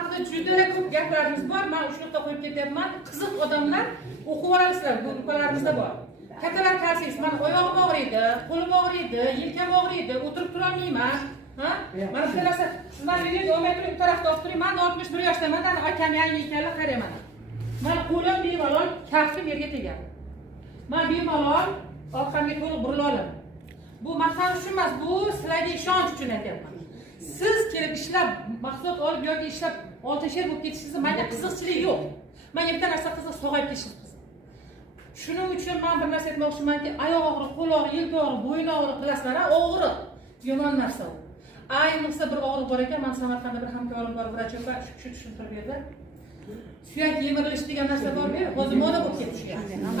haqida juda ko'p gaplarimiz bor. Men shu yerda qo'yib ketyapman. Qiziq odamlar o'qib olasizlar, bu grupalarimizda bor. Kattalar qarsangiz, men oyog'im og'riydi, qo'lim og'riydi, yelkam og'riydi, o'tirib tura olmayman. Ha? Mana shu narsa, sizlar videoga olmay turib, bu tarafda olib turing. Men 61 yoshdaman, akam yangi ekanlar, qarayman. Mana qo'lim bemalol, kaftim yerga tegadi. Men bemalol orqamga to'liq burila olaman. Bu maqsad uchun emas, bu sizlarga ishonch uchun aytyapman. Siz kelib ishlab, mahsulot olib yoki ishlab oltashar bo'lib ketishingizni menga qiziqchilik yo'q. Menga bitta narsa qiziq, sog'ayib ketishingiz. Shuning uchun men bir narsa aytmoqchimanki, oyoq og'riq, qo'l og'riq, yelka og'riq, bo'yin og'riq bilasizlar, og'riq yomon narsa u. Ayniqsa bir og'riq bor ekan, men Samarqandda bir hamkorim bor, vrach opa, shu kishi tushuntirib berdi. Suyak yemirilish degan narsa bormi? Hozir moda bo'lib ketdi.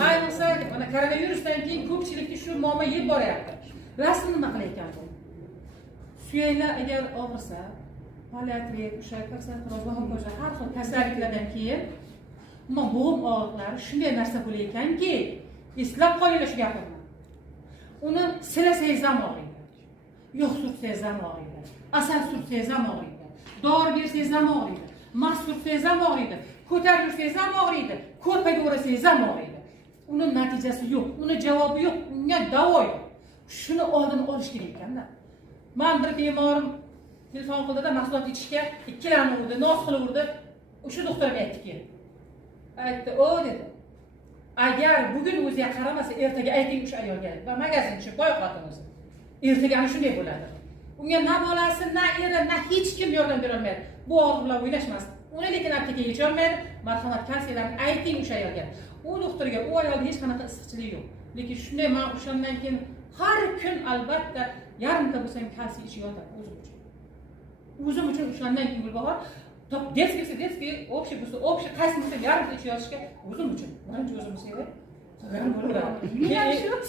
Ayniqsa mana koronavirusdan keyin ko'pchilikni shu muammo yeb boryapti. Rasm nima qilar ekan bu? Suyaklar agar og'risa, paliatrit, o'sha kasalxona, hokazo har xil kasalliklardan keyin bo'g'im og'riqlari shunday narsa bo'lar ekanki, eslab qolinglar shu gapimni. Uni silasangiz ham og'riydi. Yog' surtsangiz ham og'riydi. Asal surtsangiz ham og'riydi. Dori bersangiz ham og'riydi. Mas surtsangiz ham og'riydi. Ko'tarib yursangiz ham og'riydi. Ko'rpaga o'rasangiz ham og'riydi. Uni natijasi yo'q, uni javobi yo'q, unga davo yo'q. Shuni oldini olish kerak ekanda. Men bir bemorim telefon qildida mahsulot ichishga ikkilanuvdi, noz qilaverdi. O'sha doktorga aytdiki. Aytdi, "O" dedi. Agar bugun o'ziga qaramasa, ertaga ayting o'sha ayolga. Va magazinchi boy xotin o'zi. Ertaga ana shunday bo'ladi. Unga na bolasi, na eri, na hech kim yordam bera olmaydi. Bu og'riq bilan o'ynashmas. Uni lekin aptekaga yecha olmaydi. Marhamat, kalsiylarni ayting o'sha ayolga. U doktorga u ayolda hech qanaqa issiqchilik yo'q. Lekin shunday men o'shandan keyin har kun albatta yarimta bo'lsa ham kalsiy ichib yotaman o'zim uchun. O'zim uchun o'shandan keyin Gulbahor top детский, общий bo'lsa, общий qaysi bo'lsa yarimta ichib yotishga o'zim uchun. Birinchi o'zim sevay.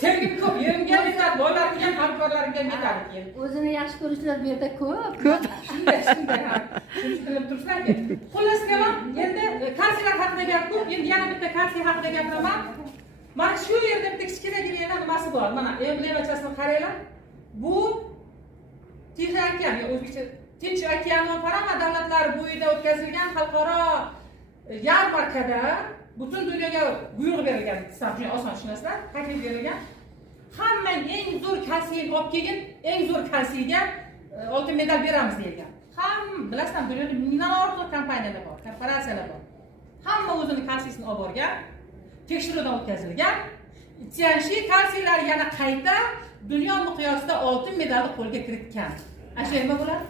Sevgi ko'p, yerimga yetadi, bolalarga ham, hamkorlarimga yetadi keyin. O'zini yaxshi ko'rishlar bu yerda ko'p. Shunday ham. Shuncha qilib turibsizlar-ku. Xullas kalom, endi kalsiylar haqida gap ko'p, endi yana bitta kalsiy haqida gapiraman. Mana shu yerda bitta kichkinagina nimasi bor. Mana emblemachasini qaranglar. Bu Tixiy okean, o'zbekcha Tinch okeani Panama davlatlari bo'yida o'tkazilgan xalqaro yarmarkada butun dunyoga buyruq berilgan, shunday oson tushunasizlar, taklif berilgan. Hammang eng zo'r kalsiyni olib kelgin, eng zo'r kalsiyga oltin medal beramiz degan. Bilasizlar, dunyoda mingdan ortiq kompaniyalar bor, korporatsiyalar bor. Hamma o'zining kalsiysini olib borgan, tekshiruvdan o'tkazilgan. Tianshi kalsiylar yana qayta dunyo miqyosida oltin medalni qo'lga kiritgan. Ashayma bo'ladi?